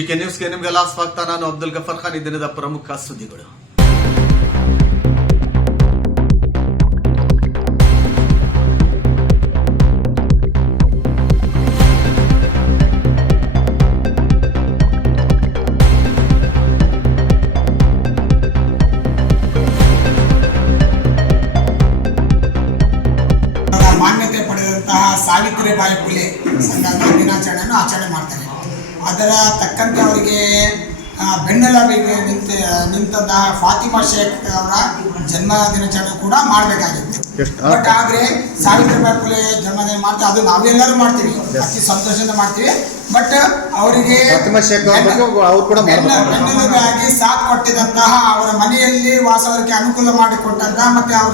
GK ನ್ಯೂಸ್ಗೆ ನಿಮಗೆಲ್ಲ ಸ್ವಾಗತ. ನಾನು ಅಬ್ದುಲ್ ಗಫರ್ ಖಾನ್. ಈ ದಿನದ ಪ್ರಮುಖ ಸುದ್ದಿಗಳು. ಮಾನ್ಯತೆ ಪಡೆದಂತಹ ಸಾವಿತ್ರಿಬಾಯಿ ಫುಲೆ ಸಂಘದ ದಿನಾಚರಣೆಯನ್ನು ಆಚರಣೆ ಮಾಡ್ತಾರೆ. ಅದರ ತಕ್ಕಂತೆ ಅವರಿಗೆ ಆ, ಬೆನ್ನೆಲುಬಿಗೆ ನಿಂತ ನಿಂತಹ ಫಾತಿಮಾ ಶೇಖ್ ಅವರ ಜನ್ಮ ದಿನಾಚರಣೆ ಕೂಡ ಮಾಡಬೇಕಾಗಿತ್ತು? ಬಟ್ ಆದ್ರೆ ಸಾವಿತ್ರಿಬಾಯಿ ಫುಲೆ ಜನ್ಮದಿನ ಮಾಡ್ತೀವಿ ಅದು ನಾವೆಲ್ಲರೂ ಮಾಡ್ತೀವಿ. ಅತಿ ಸಂತೋಷದಿಂದ ಮಾಡ್ತೀವಿ. ಬಟ್ ಅವರಿಗೆ. ಬೆನ್ನೆಲುಬಾಗಿ ಸಾಥ್ ಕೊಟ್ಟಿದಂತಹ ಅವರ ಮನೆಯಲ್ಲಿ ವಾಸವರಿಗೆ ಅನುಕೂಲ ಮಾಡಿಕೊಟ್ಟಂತಹ ಮತ್ತೆ ಅವ್ರ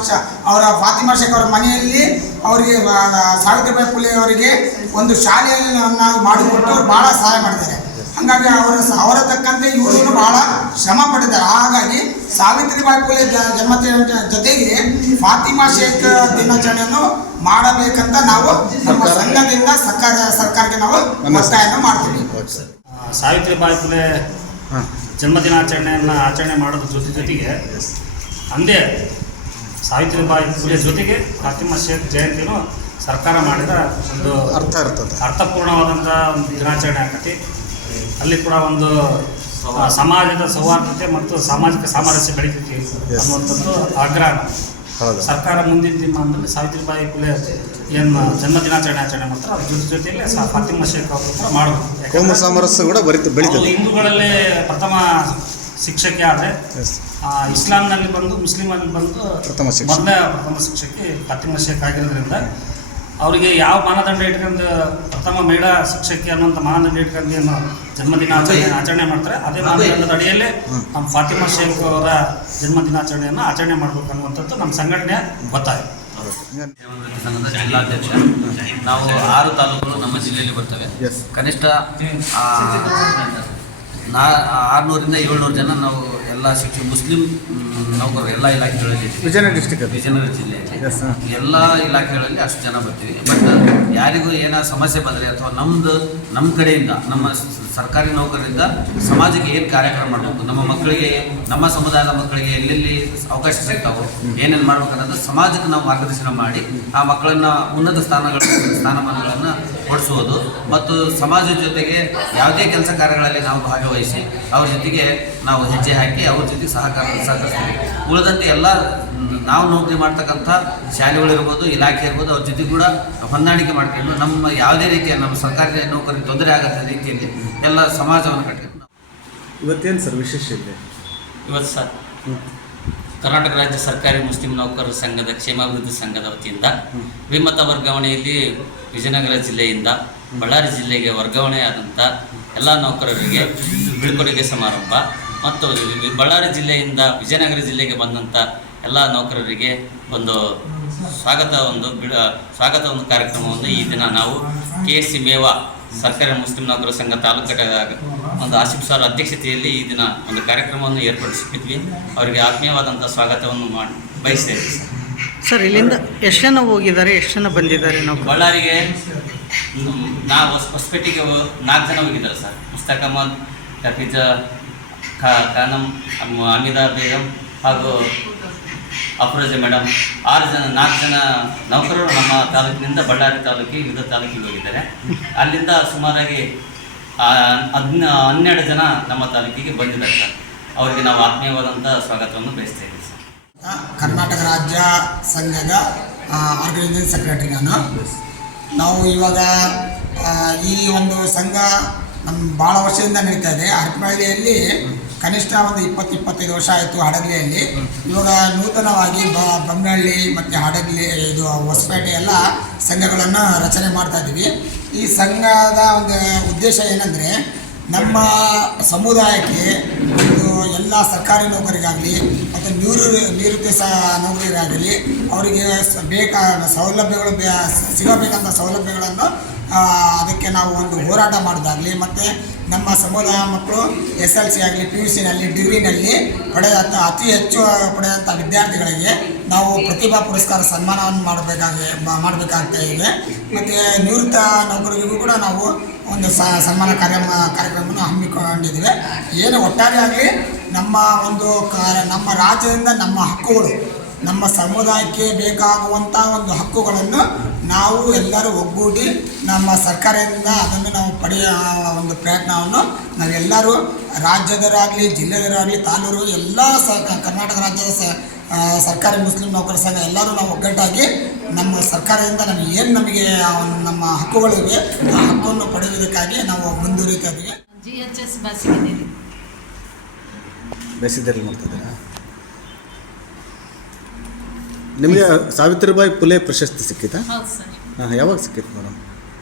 ಅವರ ಫಾತಿಮಾ ಶೇಖ್ ಅವರ ಮನೆಯಲ್ಲಿ ಅವರಿಗೆ ಸಾವಿತ್ರಿಬಾಯಿ ಫುಲೆ ಅವರಿಗೆ ಒಂದು ಶಾಲೆಯನ್ನು ಮಾಡಿಕೊಟ್ಟು ಅವ್ರು ಬಹಳ ಸಹಾಯ ಮಾಡಿದ್ದಾರೆ. ಹಾಗಾಗಿ ಅವರ ಸ- ಅವರ ತಕ್ಕಂತೆ ಇವರು ಬಹಳ ಶ್ರಮ ಪಡೆದಾರೆ ಹಾಗಾಗಿ ಸಾವಿತ್ರಿಬಾಯಿ ಫುಲೆ ಜನ್ಮ ಜೊತೆಗೆ ಫಾತಿಮಾ ಶೇಖ್ ದಿನಾಚರಣೆಯನ್ನು ಮಾಡಬೇಕಂತ ನಾವು ನಮ್ಮ ಸಂಘದಿಂದ ಸರ್ಕಾರ ಸರ್ಕಾರಕ್ಕೆ ನಾವು ಒತ್ತಾಯವನ್ನು ಮಾಡ್ತೀವಿ. ಸಾವಿತ್ರಿಬಾಯಿ ಫುಲೆ ಹಾಂ ಜನ್ಮದಿನಾಚರಣೆಯನ್ನು ಆಚರಣೆ ಮಾಡೋದ್ರ ಜೊತೆ ಜೊತೆಗೆ ಅಂದೇ ಸಾವಿತ್ರಿಬಾಯಿ ಫುಲೆ ಜೊತೆಗೆ ಫಾತಿಮಾ ಶೇಖ್ ಜಯಂತಿನೂ ಸರ್ಕಾರ ಮಾಡಿದ ಒಂದು ಅರ್ಥ ಇರ್ತದೆ. ಅರ್ಥಪೂರ್ಣವಾದಂಥ ಒಂದು ದಿನಾಚರಣೆ ಆಕತಿ. ಅಲ್ಲಿ ಕೂಡ ಒಂದು ಸಮಾಜದ ಸೌಹಾರ್ದತೆ ಮತ್ತು ಸಾಮಾಜಿಕ ಸಾಮರಸ್ಯ ಬೆಳೀತೈತಿ ಅನ್ನುವಂಥದ್ದು ಆಗ್ರಹ. ಸರ್ಕಾರ ಮುಂದಿನ ದಿನಮಾನದಲ್ಲಿ ಸಾವಿತ್ರಿಬಾಯಿ ಫುಲೆ ಏನು ಜನ್ಮ ದಿನಾಚರಣೆ ಆಚರಣೆ ಮಾತ್ರ ಅದ್ರ ಜೊತೆ ಜೊತೆಯಲ್ಲಿ ಫಾತಿಮ ಶೇಖ್ ಅವರು ಕೂಡ ಮಾಡಬೇಕು ಸಾಮರಸ್ಯ ಕೂಡ ಬೆಳೀತದೆ. ಹಿಂದೂಗಳಲ್ಲಿ ಪ್ರಥಮ ಶಿಕ್ಷಕಿ ಆದರೆ. ಇಸ್ಲಾಂನಲ್ಲಿ ಬಂದು ಮುಸ್ಲಿಮಲ್ಲಿ ಬಂದು ಪ್ರಥಮ ಶಿಕ್ಷಕಿ. ಮೊದಲನೇ ಪ್ರಥಮ ಶಿಕ್ಷಕಿ ಫಾತಿಮಾ ಶೇಖ್ ಆಗಿರೋದ್ರಿಂದ ಅವರಿಗೆ ಯಾವ ಮಾನದಂಡ ಇಟ್ಕೊಂಡು ಪ್ರಥಮ ಮಹಿಳಾ ಶಿಕ್ಷಕಿ ಅನ್ನುವಂಥ ಮಾನದಂಡ ಇಟ್ಕೊಂಡು ಏನು ಜನ್ಮದಿನ ಆಚರಣೆ ಆಚರಣೆ ಮಾಡ್ತಾರೆ. ಅದೇ ಮಾನದಂಡದ ಅಡಿಯಲ್ಲಿ ನಮ್ಮ ಫಾತಿಮಾ ಶೇಖ್ ಅವರ ಜನ್ಮದಿನಾಚರಣೆಯನ್ನು ಆಚರಣೆ ಮಾಡಬೇಕು ಅನ್ನುವಂಥದ್ದು ನಮ್ಮ ಸಂಘಟನೆ ಸಂಘದ ಜಿಲ್ಲಾಧ್ಯಕ್ಷ ನಾವು ಆರು ತಾಲೂಕುಗಳು ನಮ್ಮ ಜಿಲ್ಲೆಯಲ್ಲಿ ಬರ್ತವೆ. ಕನಿಷ್ಠ ಆ, ನಾ ಆರುನೂರಿಂದ ಏಳ್ನೂರು ಜನ ನಾವು ಎಲ್ಲ ಶಿಕ್ಷಕ ಮುಸ್ಲಿಂ ನೌಕರರು ಎಲ್ಲ ಇಲಾಖೆಗಳಲ್ಲಿ. ವಿಜಯನಗರ ಡಿಸ್ಟಿಕ್ ವಿಜಯನಗರ ಜಿಲ್ಲೆಯಲ್ಲಿ. ಎಲ್ಲ ಇಲಾಖೆಗಳಲ್ಲಿ ಅಷ್ಟು ಜನ ಬರ್ತೀವಿ ಬಟ್ ಯಾರಿಗೂ ಏನೋ ಸಮಸ್ಯೆ ಬಂದರೆ ಅಥವಾ ನಮ್ಮದು ನಮ್ಮ ಕಡೆಯಿಂದ ನಮ್ಮ ಸರ್ಕಾರಿ ನೌಕರರಿಂದ ಸಮಾಜಕ್ಕೆ ಏನು ಕಾರ್ಯಕ್ರಮ ಮಾಡಬೇಕು? ನಮ್ಮ ಮಕ್ಕಳಿಗೆ, ನಮ್ಮ ಸಮುದಾಯದ ಮಕ್ಕಳಿಗೆ ಎಲ್ಲೆಲ್ಲಿ ಅವಕಾಶ ಸಿಗ್ತಾವೋ, ಏನೇನು ಮಾಡ್ಬೇಕು ಅನ್ನೋದು ಸಮಾಜಕ್ಕೆ ನಾವು ಮಾರ್ಗದರ್ಶನ ಮಾಡಿ ಆ ಮಕ್ಕಳನ್ನು ಉನ್ನತ ಸ್ಥಾನಗಳ, ಸ್ಥಾನಮಾನಗಳನ್ನು ಕೊಡಿಸುವುದು ಮತ್ತು ಸಮಾಜದ ಜೊತೆಗೆ ಯಾವುದೇ ಕೆಲಸ ಕಾರ್ಯಗಳಲ್ಲಿ ನಾವು ಭಾಗವಹಿಸಿ, ಅವ್ರ ಜೊತೆಗೆ ನಾವು ಹೆಜ್ಜೆ ಹಾಕಿ, ಅವ್ರ ಜೊತೆಗೆ ಸಹಕಾರ ಸಹಕರಿಸ್ತೀವಿ. ಉಳಿದಂತೆ ಎಲ್ಲ ನಾವು ನೌಕರಿ ಮಾಡ್ತಕ್ಕಂಥ ಶಾಲೆಗಳಿರ್ಬೋದು ಇಲಾಖೆ ಇರ್ಬೋದು ಅವ್ರ ಜೊತೆ ಕೂಡ ಹೊಂದಾಣಿಕೆ ಮಾಡ್ಕೊಂಡು ನಮ್ಮ ಯಾವುದೇ ರೀತಿಯ ನಮ್ಮ ಸರ್ಕಾರಿ ನೌಕರಿ ತೊಂದರೆ ಆಗದ ರೀತಿಯಲ್ಲಿ ಎಲ್ಲ ಸಮಾಜವನ್ನು ಕಟ್ಕೊಂಡು ನಾವು ಇವತ್ತೇನು ಸರ್ ವಿಶೇಷ ಇದೆ? ಇವತ್ತು ಸರ್ ಕರ್ನಾಟಕ ರಾಜ್ಯ ಸರ್ಕಾರಿ ಮುಸ್ಲಿಂ ನೌಕರರ ಸಂಘದ ಕ್ಷೇಮಾಭಿವೃದ್ಧಿ ಸಂಘದ ವತಿಯಿಂದ ವಿಮತ ವರ್ಗಾವಣೆಯಲ್ಲಿ ವಿಜಯನಗರ ಜಿಲ್ಲೆಯಿಂದ ಬಳ್ಳಾರಿ ಜಿಲ್ಲೆಗೆ ವರ್ಗಾವಣೆಯಾದಂಥ ಎಲ್ಲ ನೌಕರರಿಗೆ ಬೀಳ್ಕೊಡುಗೆ ಸಮಾರಂಭ ಮತ್ತು ಬಳ್ಳಾರಿ ಜಿಲ್ಲೆಯಿಂದ ವಿಜಯನಗರ ಜಿಲ್ಲೆಗೆ ಬಂದಂಥ ಎಲ್ಲ ನೌಕರರಿಗೆ ಒಂದು ಸ್ವಾಗತ ಒಂದು ಬಿಡ ಸ್ವಾಗತ ಒಂದು ಕಾರ್ಯಕ್ರಮವನ್ನು ಈ ದಿನ ನಾವು ಕೆ ಎಸ್ ಸಿ ಮೇವಾ ಸರ್ಕಾರಿ ಮುಸ್ಲಿಂ ನೌಕರರ ಸಂಘ ತಾಲೂಕು ಒಂದು ಆಸಿಫ್ ಸರ್ ಅಧ್ಯಕ್ಷತೆಯಲ್ಲಿ ಈ ದಿನ ಒಂದು ಕಾರ್ಯಕ್ರಮವನ್ನು ಏರ್ಪಡಿಸಿದ್ವಿ ಅವರಿಗೆ ಆತ್ಮೀಯವಾದಂಥ ಸ್ವಾಗತವನ್ನು ಮಾಡಿ ಬಯಸ್ತೇವೆ. ಸರ್. ಇಲ್ಲಿಂದ ಎಷ್ಟು ಜನ ಹೋಗಿದ್ದಾರೆ ಎಷ್ಟು ಜನ ಬಂದಿದ್ದಾರೆ ನಾವು ಬಳ್ಳಾರಿಗೆ ನಾ ಹೊಸಪೇಟೆಗೆ ನಾಲ್ಕು ಜನ ಹೋಗಿದ್ದಾರೆ ಸರ್. ಮುಸ್ತಕ್ ಅಹಮದ್ ಕಫೀಜ ಖಾನಮ್ ಖಾನಂ ಅಮ್- ಬೇಗಂ ಹಾಗೂ ಅಫ್ರೋಜ ಮೇಡಮ್ ಆರು ಜನ ನಾಲ್ಕು ಜನ ನೌಕರರು ನಮ್ಮ ತಾಲೂಕಿನಿಂದ ಬಳ್ಳಾರಿ ತಾಲೂಕಿಗೆ ವಿವಿಧ ತಾಲೂಕಿಗೆ ಹೋಗಿದ್ದಾರೆ. ಅಲ್ಲಿಂದ ಸುಮಾರಾಗಿ ಹದಿನ ಹನ್ನೆರಡು ಜನ ನಮ್ಮ ತಾಲೂಕಿಗೆ ಬಂದಿದ್ದಾರೆ ಸರ್. ಅವರಿಗೆ ನಾವು ಆತ್ಮೀಯವಾದಂಥ ಸ್ವಾಗತವನ್ನು ಬಯಸ್ತಾ ಇದ್ದೀವಿ ಸರ್. ಕರ್ನಾಟಕ ರಾಜ್ಯ ಸಂಘದ ಆರ್ಗನೈಸಿಂಗ್ ಸೆಕ್ರೆಟರಿ ನಾನು. ನಾವು ಇವಾಗ ಈ ಒಂದು ಸಂಘ ನಮ್ಮ ಭಾಳ ವರ್ಷದಿಂದ ನಡೀತಾ ಇದೆ. ಹರಪನಹಳ್ಳಿಯಲ್ಲಿ ಕನಿಷ್ಠ ಒಂದು ಇಪ್ಪತ್ತು ಇಪ್ಪತ್ತೈದು ವರ್ಷ ಆಯಿತು ಹಡಗಲಿಯಲ್ಲಿ. ಇವಾಗ ನೂತನವಾಗಿ ಬೊಮ್ಮನಹಳ್ಳಿ ಮತ್ತು ಹಡಗಲಿ, ಇದು ಹೊಸಪೇಟೆ ಎಲ್ಲ ಸಂಘಗಳನ್ನು ರಚನೆ ಮಾಡ್ತಾ ಇದ್ದೀವಿ. ಈ ಸಂಘದ ಒಂದು ಉದ್ದೇಶ ಏನಂದರೆ ನಮ್ಮ ಸಮುದಾಯಕ್ಕೆ ಒಂದು ಎಲ್ಲ ಸರ್ಕಾರಿ ನೌಕರಿಗಾಗಲಿ ಮತ್ತು ನೀರು, ನಿವೃತ್ತಿ ಸ ನೌಕರಿಗಾಗಲಿ ಅವರಿಗೆ ಬೇಕಾದ ಸೌಲಭ್ಯಗಳು ಬೇ, ಸಿಗಬೇಕಂತ ಸೌಲಭ್ಯಗಳನ್ನು ಅದಕ್ಕೆ ನಾವು ಒಂದು ಹೋರಾಟ ಮಾಡೋದಾಗಲಿ, ಮತ್ತು ನಮ್ಮ ಸಮುದಾಯ ಮಕ್ಕಳು ಎಸ್ ಎಲ್ ಸಿ ಆಗಲಿ, ಪಿ ಯು ಸಿನಲ್ಲಿ ಡಿಗ್ರಿನಲ್ಲಿ ಪಡೆದಂಥ ಅತಿ ಹೆಚ್ಚು ಪಡೆದಂಥ ವಿದ್ಯಾರ್ಥಿಗಳಿಗೆ ನಾವು ಪ್ರತಿಭಾ ಪುರಸ್ಕಾರ ಸನ್ಮಾನವನ್ನು ಮಾಡಬೇಕಾಗಿ ಮಾಡಬೇಕಾಗ್ತಾ ಇದೆ. ಮತ್ತು ನಿವೃತ್ತ ನೌಕರರಿಗೂ ಕೂಡ ನಾವು ಒಂದು ಸನ್ಮಾನ ಕಾರ್ಯ ಕಾರ್ಯಕ್ರಮವನ್ನು ಹಮ್ಮಿಕೊಂಡಿದ್ದೇವೆ. ಏನು ಒಟ್ಟಾರೆ ಆಗಲಿ, ನಮ್ಮ ಒಂದು ನಮ್ಮ ರಾಜ್ಯದಿಂದ ನಮ್ಮ ಹಕ್ಕುಗಳು, ನಮ್ಮ ಸಮುದಾಯಕ್ಕೆ ಬೇಕಾಗುವಂಥ ಒಂದು ಹಕ್ಕುಗಳನ್ನು ನಾವು ಎಲ್ಲರೂ ಒಗ್ಗೂಡಿ ನಮ್ಮ ಸರ್ಕಾರದಿಂದ ಅದನ್ನು ನಾವು ಪಡೆಯ ಒಂದು ಪ್ರಯತ್ನವನ್ನು ನಾವೆಲ್ಲರೂ ರಾಜ್ಯದವರಾಗಲಿ ಜಿಲ್ಲೆಯವರಾಗಲಿ ತಾಲೂರು ಎಲ್ಲ ಸ ಕರ್ನಾಟಕ ರಾಜ್ಯದ ಸ ಸರ್ಕಾರಿ ಮುಸ್ಲಿಂ ನೌಕರ ಸಂಘ ಎಲ್ಲರೂ ನಾವು ಒಗ್ಗಟ್ಟಾಗಿ ನಮ್ಮ ಸರ್ಕಾರದಿಂದ ನಮಗೆ ಏನು ನಮಗೆ ನಮ್ಮ ಹಕ್ಕುಗಳಿವೆ ಆ ಹಕ್ಕನ್ನು ಪಡೆಯುವುದಕ್ಕಾಗಿ ನಾವು ಮುಂದುವರಿತಾ ಇದ್ದೀವಿ. ಜಿ ಎಚ್ ಎಸ್ ಮಾಡ್ತಿದ್ದೀರಾ ನಿಮಗೆ ಸಾವಿತ್ರಿಬಾಯಿ ಪುಲೆ ಪ್ರಶಸ್ತಿ ಸಿಕ್ಕಿತಾ? ಹೌದು ಸರ್. ಹಾಂ ಯಾವಾಗ ಸಿಕ್ಕಿತ್ತು ಮೇಡಮ್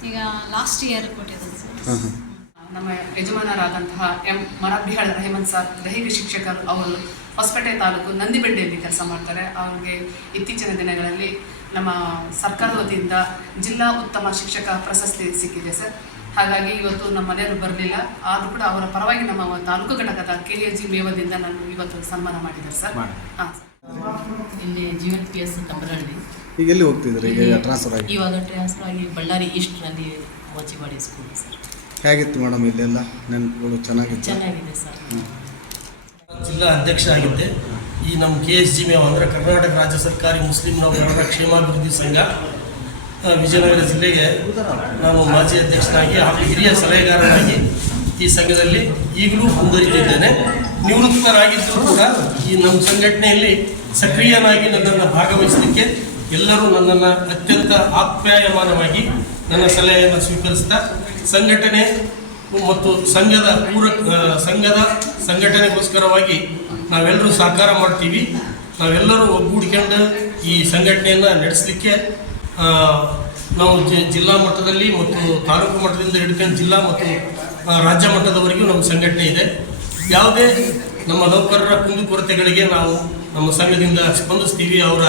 ಈಗ ಲಾಸ್ಟ್ ಇಯರ್ ಕೊಟ್ಟಿರೋದು ಸರ್. ಹಾಂ ಹಾಂ. ನಮ್ಮ ಯಜಮಾನರಾದಂತಹ ಎಂ ಮರಬಿಹಾಳ್ ರೆಹಮನ್ ಸಾರ್ ದೈಹಿಕ ಶಿಕ್ಷಕರು ಅವರು ಹೊಸಪೇಟೆ ತಾಲೂಕು ನಂದಿಬೆಡ್ಡೆಯಲ್ಲಿ ಕೆಲಸ ಮಾಡ್ತಾರೆ. ಅವ್ರಿಗೆ ಇತ್ತೀಚಿನ ದಿನಗಳಲ್ಲಿ ನಮ್ಮ ಸರ್ಕಾರದ ವತಿಯಿಂದ ಜಿಲ್ಲಾ ಉತ್ತಮ ಶಿಕ್ಷಕ ಪ್ರಶಸ್ತಿ ಸಿಕ್ಕಿದೆ ಸರ್. ಹಾಗಾಗಿ ಇವತ್ತು ನಮ್ಮ ಮನೆಯವರು ಬರಲಿಲ್ಲ. ಆದರೂ ಕೂಡ ಅವರ ಪರವಾಗಿ ನಮ್ಮ ತಾಲೂಕು ಘಟಕದ ಕೆ ಎ ಜಿ ಮೇವದಿಂದ ನಾನು ಇವತ್ತು ಸನ್ಮಾನ ಮಾಡಿದ್ದಾರೆ ಸರ್. ಹಾಂ ಇಲ್ಲಿ ಜೀವನ್ ಪಿ ಎಸ್ ಕಂಬರಹಳ್ಳಿ ಈಗ ಎಲ್ಲಿ ಹೋಗ್ತಿದ್ರಿ ಈಗ ಟ್ರಾನ್ಸ್ಫರ್ ಆಗಿ. ಇವಾಗ ಟ್ರಾನ್ಸ್ಫರ್ ಆಗಿ ಬಳ್ಳಾರಿ ಈಸ್ಟ್ನಲ್ಲಿ ಮೋಚಿವಾಡಿ ಸ್ಕೂಲ್ ಸರ್. ಹೇಗಿತ್ತು ಮೇಡಮ್ ಇಲ್ಲೆಲ್ಲ? ನೆನಪುಗಳು ಚೆನ್ನಾಗಿತ್ತು ಚೆನ್ನಾಗಿದೆ ಸರ್. ಜಿಲ್ಲಾ ಅಧ್ಯಕ್ಷ ಆಗಿದ್ದೆ. ಈ ನಮ್ಮ ಕೆ ಎಸ್ ಜಿ ಮೇವ್ ಅಂದರೆ ಕರ್ನಾಟಕ ರಾಜ್ಯ ಸರ್ಕಾರಿ ಮುಸ್ಲಿಂ ನೌಕರರ ಕ್ಷೇಮಾಭಿವೃದ್ಧಿ ಸಂಘ. ವಿಜಯನಗರ ಜಿಲ್ಲೆಗೆ ನಾನು ಮಾಜಿ ಅಧ್ಯಕ್ಷನಾಗಿ ಹಾಗೂ ಹಿರಿಯ ಸಲಹೆಗಾರನಾಗಿ ಈ ಸಂಘದಲ್ಲಿ ಈಗಲೂ ಮುಂದುವರಿತಿದ್ದೇನೆ ನಿವೃತ್ತರಾಗಿದ್ದರೂ ಕೂಡ ಈ ನಮ್ಮ ಸಂಘಟನೆಯಲ್ಲಿ ಸಕ್ರಿಯನಾಗಿ ನನ್ನನ್ನು ಭಾಗವಹಿಸಲಿಕ್ಕೆ ಎಲ್ಲರೂ ನನ್ನನ್ನು ಅತ್ಯಂತ ಆಪ್ಯಾಯಮಾನವಾಗಿ ನನ್ನ ಸಲಹೆಯನ್ನು ಸ್ವೀಕರಿಸ್ತಾ ಸಂಘಟನೆ ಮತ್ತು ಸಂಘದ ಪೂರಕ ಸಂಘದ ಸಂಘಟನೆಗೋಸ್ಕರವಾಗಿ ನಾವೆಲ್ಲರೂ ಸಹಕಾರ ಮಾಡ್ತೀವಿ. ನಾವೆಲ್ಲರೂ ಒಗ್ಗೂಡಿಕೊಂಡು ಈ ಸಂಘಟನೆಯನ್ನು ನಡೆಸಲಿಕ್ಕೆ ನಾವು ಜಿಲ್ಲಾ ಮಟ್ಟದಲ್ಲಿ ಮತ್ತು ತಾಲೂಕು ಮಟ್ಟದಿಂದ ಹಿಡ್ಕೊಂಡು ಜಿಲ್ಲಾ ಮತ್ತು ರಾಜ್ಯ ಮಟ್ಟದವರೆಗೂ ನಮ್ಮ ಸಂಘಟನೆ ಇದೆ. ಯಾವುದೇ ನಮ್ಮ ನೌಕರರ ಕುಂದುಕೊರತೆಗಳಿಗೆ ನಾವು ನಮ್ಮ ಸಂಘದಿಂದ ಸ್ಪಂದಿಸ್ತೀವಿ. ಅವರ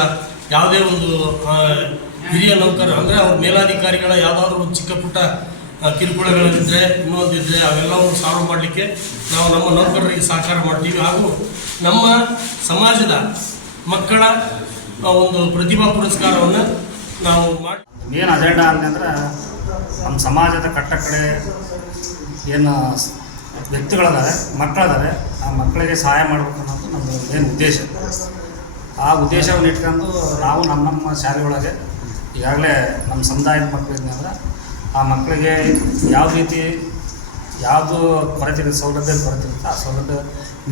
ಯಾವುದೇ ಒಂದು ಹಿರಿಯ ನೌಕರ ಅಂದರೆ ಅವ್ರ ಮೇಲಾಧಿಕಾರಿಗಳ ಯಾವುದಾದ್ರೂ ಒಂದು ಚಿಕ್ಕ ಪುಟ್ಟ ಕಿರುಕುಳಗಳಿದ್ದರೆ ಇನ್ನೊಂದಿದ್ರೆ ಅವೆಲ್ಲವನ್ನು ಸಾಲ್ವ್ ಮಾಡಲಿಕ್ಕೆ ನಾವು ನಮ್ಮ ನೌಕರರಿಗೆ ಸಹಕಾರ ಮಾಡ್ತೀವಿ. ಹಾಗೂ ನಮ್ಮ ಸಮಾಜದ ಮಕ್ಕಳ ಒಂದು ಪ್ರತಿಭಾ ಪುರಸ್ಕಾರವನ್ನು ನಾವು ಮಾಡಿ ಏನು ಅಜೆಂಡಾ ಅಂತಂದ್ರೆ ನಮ್ಮ ಸಮಾಜದ ಕಟ್ಟ ಕಡೆ ಏನು ವ್ಯಕ್ತಿಗಳಿದ್ದಾರೆ ಮಕ್ಕಳಿದ್ದಾರೆ ಆ ಮಕ್ಕಳಿಗೆ ಸಹಾಯ ಮಾಡಬೇಕು ಅನ್ನೋದು ನಮ್ಮದು ಏನು ಉದ್ದೇಶ. ಆ ಉದ್ದೇಶವನ್ನು ಇಟ್ಕೊಂಡು ನಾವು ನಮ್ಮ ನಮ್ಮ ಶಾಲೆಯೊಳಗೆ ಈಗಾಗಲೇ ನಮ್ಮ ಸಮುದಾಯದ ಮಕ್ಕಳಿಂದ ಅಂದ್ರೆ ಆ ಮಕ್ಕಳಿಗೆ ಯಾವ ರೀತಿ ಯಾವುದು ಕೊರತೆ ಸೌಲಭ್ಯದ ಕೊರತೆ ಇರುತ್ತೆ, ಆ ಸೌಲಭ್ಯ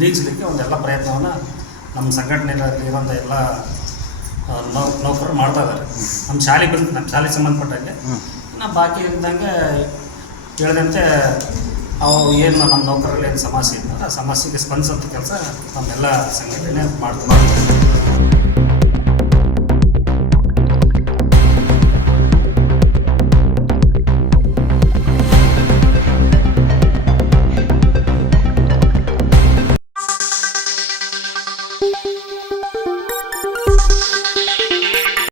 ನೀಗಿಸಲಿಕ್ಕೆ ಒಂದೆಲ್ಲ ಪ್ರಯತ್ನವನ್ನು ನಮ್ಮ ಸಂಘಟನೆಯಲ್ಲಿ ಇರುವಂಥ ಎಲ್ಲ ನೌ, ನೌಕರರು ಮಾಡ್ತಾ ಇದ್ದಾರೆ. ನಮ್ಮ ಶಾಲೆಗೆ ಬಂದು, ನಮ್ಮ ಶಾಲೆಗೆ ಸಂಬಂಧಪಟ್ಟಂಗೆ. ಇನ್ನು ಬಾಕಿ ಇದ್ದಂಗೆ ಹೇಳಿದಂತೆ ಅವು ಏನು ನಮ್ಮ ನೌಕರರಲ್ಲಿ ಏನು ಸಮಸ್ಯೆ ಇತ್ತು ಆ ಸಮಸ್ಯೆಗೆ ಸ್ಪಂದಿಸೋಂಥ ಕೆಲಸ ನಮ್ಮೆಲ್ಲ ಸಂಘಟನೆ ಮಾಡ್ತಾರೆ